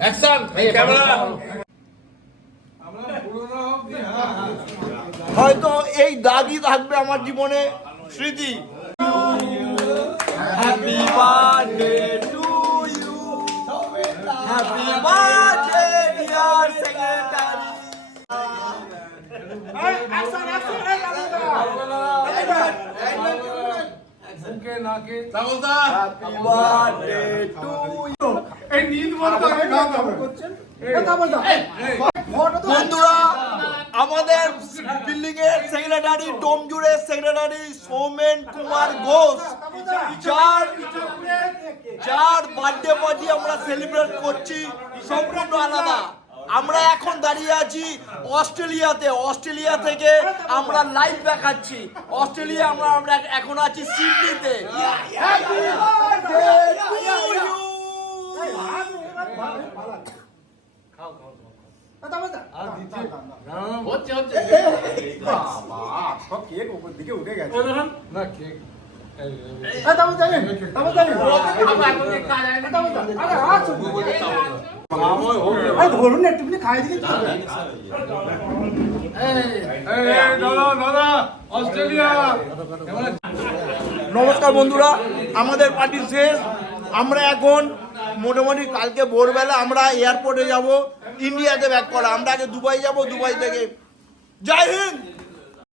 Action camera. হয়তো এই দাগই থাকবে আমার জীবনে স্মৃতি। Happy birthday to you, happy birthday dear secretary. Happy birthday to you. বন্ধুরা, আমাদের বিল্ডিং এর সেক্রেটারি, ডোমজুড়ের সেক্রেটারি সৌমেন কুমার ঘোষ, যার বার্থডে পার্টি আমরা সেলিব্রেট করছি সম্পূর্ণ আলাদা। আমরা এখন দাঁড়িয়ে আছি অস্ট্রেলিয়াতে। অস্ট্রেলিয়া থেকে আমরা লাইভ দেখাচ্ছি। অস্ট্রেলিয়া আমরা এখন আছি সিডনিতে। Happy birthday to you. ধরুন একটুখানি খাই দিলে নমস্কার বন্ধুরা, আমাদের পার্টি শেষ। আমরা এখন মোটামুটি কালকে ভোরবেলা আমরা এয়ারপোর্টে যাব ইন্ডিয়াতে ব্যাক করা। আমরা আগে দুবাই যাব, দুবাই থেকে জয় হিন্দ।